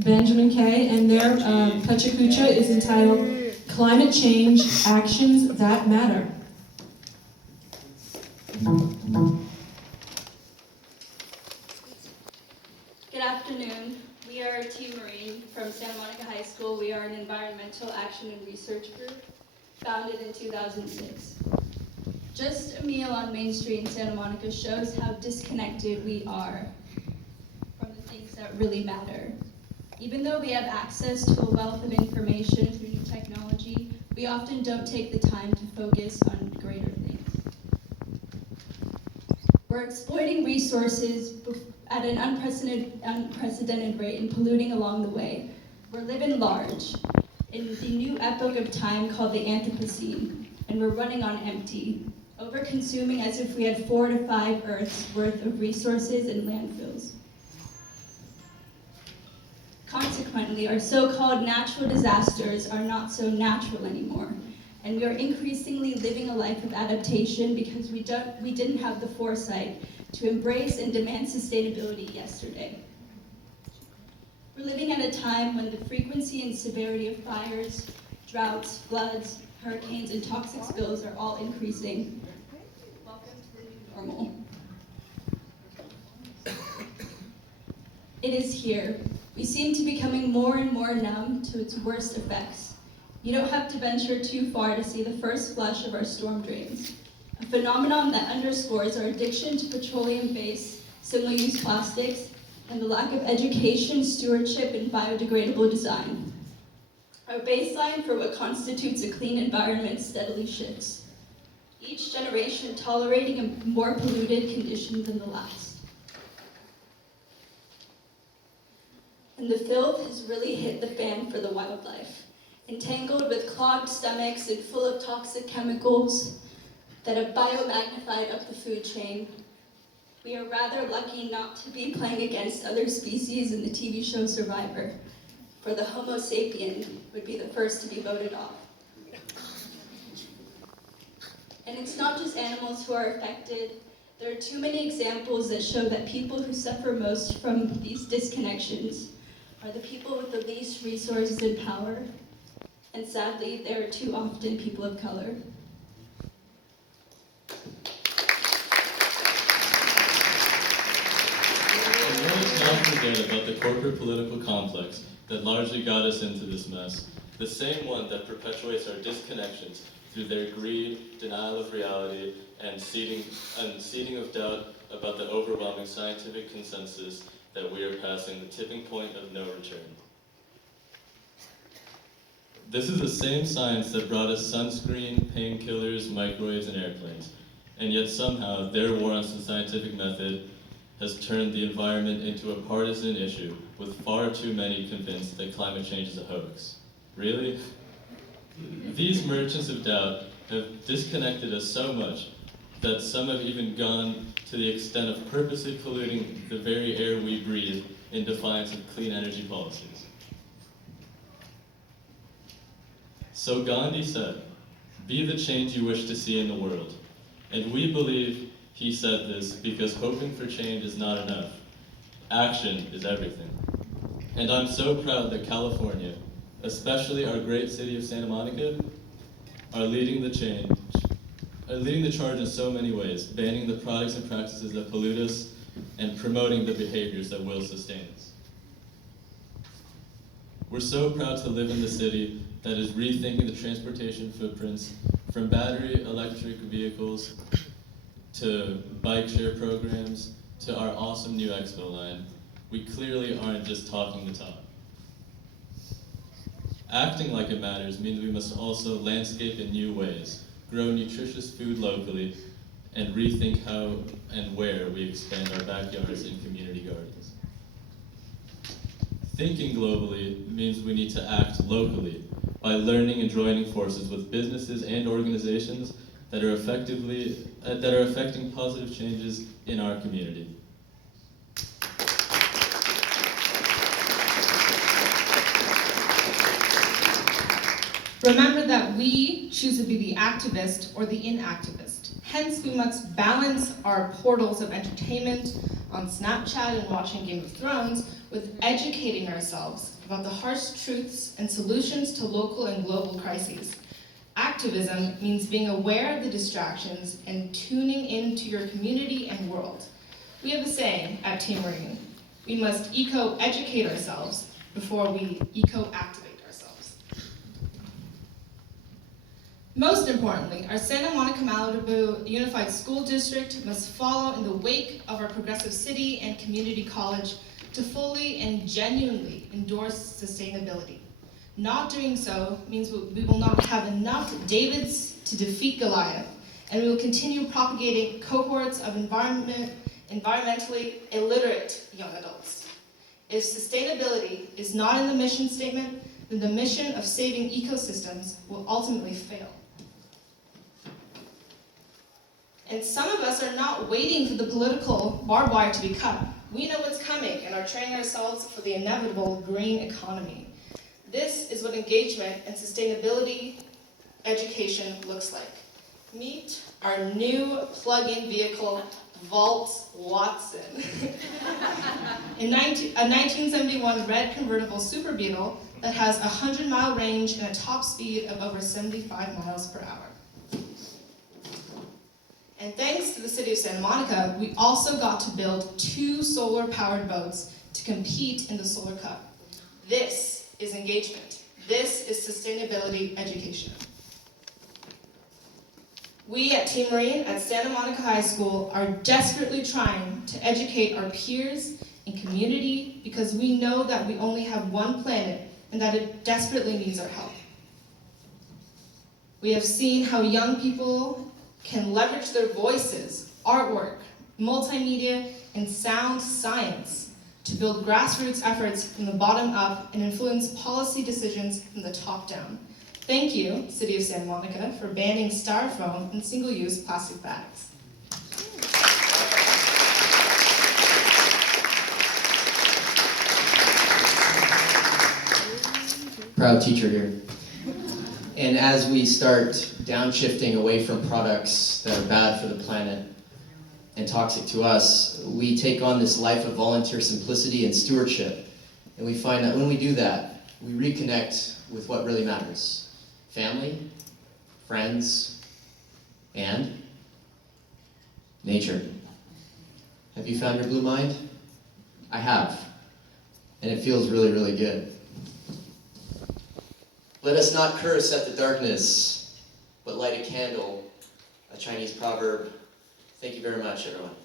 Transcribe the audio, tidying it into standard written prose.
Benjamin K., and their Pecha Kucha is entitled Climate Change Actions That Matter. Good afternoon. We are Team Marine from Santa Monica High School. We are an environmental action and research group founded in 2006. Just a meal on Main Street in Santa Monica shows how disconnected we are from the things that really matter. Even though we have access to a wealth of information through new technology, we often don't take the time to focus on greater things. We're exploiting resources at an unprecedented rate and polluting along the way. We're living large in the new epoch of time called the Anthropocene, and we're running on empty, over-consuming as if we had 4 to 5 Earths worth of resources and landfills. Consequently, our so-called natural disasters are not so natural anymore, and we are increasingly living a life of adaptation because we didn't have the foresight to embrace and demand sustainability yesterday. We're living at a time when the frequency and severity of fires, droughts, floods, hurricanes, and toxic spills are all increasing. Welcome to the new normal. It is here. We seem to be becoming more and more numb to its worst effects. You don't have to venture too far to see the first flush of our storm drains, a phenomenon that underscores our addiction to petroleum-based, single-use plastics and the lack of education, stewardship, and biodegradable design. Our baseline for what constitutes a clean environment steadily shifts, each generation tolerating a more polluted condition than the last. And the filth has really hit the fan for the wildlife, entangled with clogged stomachs and full of toxic chemicals that have biomagnified up the food chain. We are rather lucky not to be playing against other species in the TV show Survivor, for the Homo sapien would be the first to be voted off. And it's not just animals who are affected. There are too many examples that show that people who suffer most from these disconnections are the people with the least resources and power, and sadly, there are too often people of color. And let's not forget about the corporate political complex that largely got us into this mess, the same one that perpetuates our disconnections through their greed, denial of reality, and seeding of doubt about the overwhelming scientific consensus that we are passing the tipping point of no return. This is the same science that brought us sunscreen, painkillers, microwaves, and airplanes, and yet somehow their war on the scientific method has turned the environment into a partisan issue, with far too many convinced that climate change is a hoax. Really? These merchants of doubt have disconnected us so much that some have even gone to the extent of purposely polluting the very air we breathe in defiance of clean energy policies. So Gandhi said, "Be the change you wish to see in the world." And we believe he said this because hoping for change is not enough. Action is everything. And I'm so proud that California, especially our great city of Santa Monica, are leading the charge in so many ways, banning the products and practices that pollute us and promoting the behaviors that will sustain us. We're so proud to live in the city that is rethinking the transportation footprints from battery electric vehicles to bike share programs to our awesome new expo line. We clearly aren't just talking the talk. Acting like it matters means we must also landscape in new ways, grow nutritious food locally, and rethink how and where we expand our backyards and community gardens. Thinking globally means we need to act locally by learning and joining forces with businesses and organizations that are affecting positive changes in our community. Remember that we choose to be the activist or the inactivist. Hence, we must balance our portals of entertainment on Snapchat and watching Game of Thrones with educating ourselves about the harsh truths and solutions to local and global crises. Activism means being aware of the distractions and tuning into your community and world. We have a saying at Team Marine: we must eco-educate ourselves before we eco-activate ourselves. Most importantly, our Santa Monica Malibu Unified School District must follow in the wake of our progressive city and community college to fully and genuinely endorse sustainability. Not doing so means we will not have enough Davids to defeat Goliath, and we will continue propagating cohorts of environmentally illiterate young adults. If sustainability is not in the mission statement, then the mission of saving ecosystems will ultimately fail. And some of us are not waiting for the political barbed wire to be cut. We know what's coming and are training ourselves for the inevitable green economy. This is what engagement and sustainability education looks like. Meet our new plug-in vehicle, Vault Watson. A 1971 red convertible Super Beetle that has a 100-mile range and a top speed of over 75 miles per hour. And thanks to the city of Santa Monica, we also got to build 2 solar-powered boats to compete in the Solar Cup. This is engagement. This is sustainability education. We at Team Marine at Santa Monica High School are desperately trying to educate our peers and community because we know that we only have one planet and that it desperately needs our help. We have seen how young people can leverage their voices, artwork, multimedia, and sound science to build grassroots efforts from the bottom up and influence policy decisions from the top down. Thank you, City of Santa Monica, for banning styrofoam and single-use plastic bags. Proud teacher here. And as we start downshifting away from products that are bad for the planet and toxic to us, we take on this life of volunteer simplicity and stewardship. And we find that when we do that, we reconnect with what really matters. Family, friends, and nature. Have you found your blue mind? I have. And it feels really, really good. Let us not curse at the darkness, but light a candle, a Chinese proverb. Thank you very much, everyone.